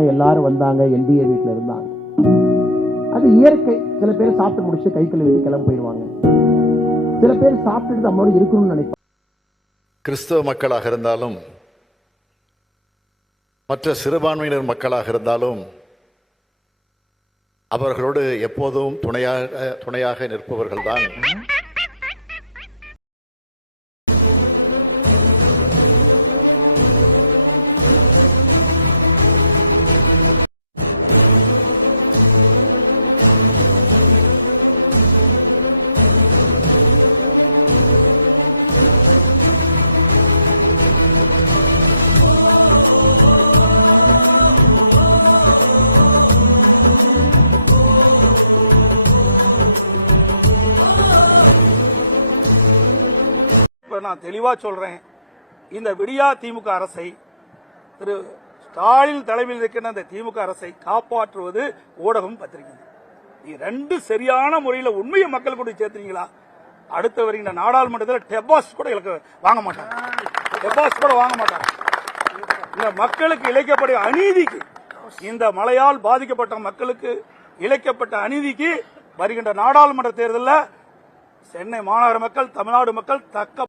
எல்லாரும் வந்தாங்க என்டிஏ வீட்டில் இருந்தாங்க. அது இயற்கை. சில பேர் சாப்பிட்டு முடிச்சு கை கழுவி கிளம்பி போயிடுவாங்க. சில பேர் சாப்பிட்டுட்டு நம்மளோட இருக்கணும்னு நினைப்பாங்க. கிறிஸ்தவ மக்களாக இருந்தாலும் மற்ற சிறுபான்மையினர் மக்களாக இருந்தாலும் அவர்களோடு எப்போதும் துணையாக துணையாக நிற்பவர்கள்தான் நான் தெளிவாக சொல்கிறேன் இந்த விடியா திமுக அரசை திரு ஸ்டாலின் தலைமையில் இருக்கின்ற அந்த திமுக அரசை காப்பாற்றுவது ஊடகம் பத்திரிகை நீ ரெண்டு சரியான முறையில் உண்மையை மக்கள் கொண்டு சேர்த்துறீங்களா? அடுத்த வருகின்ற நாடாளுமன்றத்தில் டெபாஸ் கூட இழக்க வாங்க மாட்டாங்க. டெபாஸ் கூட வாங்க மாட்டாங்க. இந்த மக்களுக்கு இழைக்கப்பட்ட அநீதிக்கு இந்த மழையால் பாதிக்கப்பட்ட மக்களுக்கு இழைக்கப்பட்ட அநீதிக்கு வருகின்ற நாடாளுமன்ற தேர்தலில் சென்னை மாநகர மக்கள் தமிழ்நாடு மக்கள் தக்க